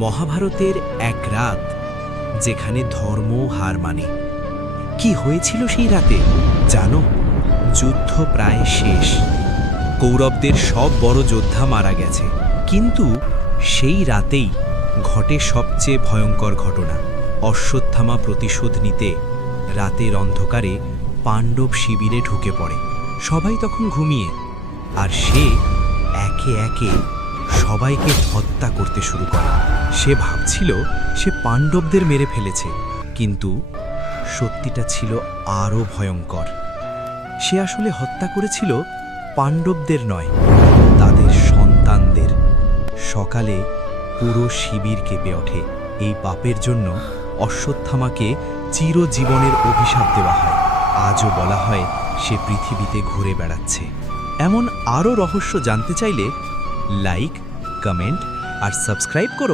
মহাভারতের এক রাত যেখানে ধর্ম হার মানে। কি হয়েছিল সেই রাতে জানো? যুদ্ধ প্রায় শেষ, কৌরবদের সব বড় যোদ্ধা মারা গেছে, কিন্তু সেই রাতেই ঘটে সবচেয়ে ভয়ঙ্কর ঘটনা। অশ্বত্থামা প্রতিশোধ নিতে রাতের অন্ধকারে পাণ্ডব শিবিরে ঢুকে পড়ে। সবাই তখন ঘুমিয়ে, আর সে একে একে সবাইকে হত্যা করতে শুরু করে। সে ভাবছিল সে পাণ্ডবদের মেরে ফেলেছে, কিন্তু সত্যিটা ছিল আরও ভয়ঙ্কর। সে আসলে হত্যা করেছিল পাণ্ডবদের নয়, তাদের সন্তানদের। সকালে পুরো শিবির কেঁপে ওঠে। এই পাপের জন্য অশ্বত্থামাকে চিরজীবনের অভিশাপ দেওয়া হয়। আজও বলা হয় সে পৃথিবীতে ঘুরে বেড়াচ্ছে। এমন আরও রহস্য জানতে চাইলে লাইক, কমেন্ট আর সাবস্ক্রাইব করো।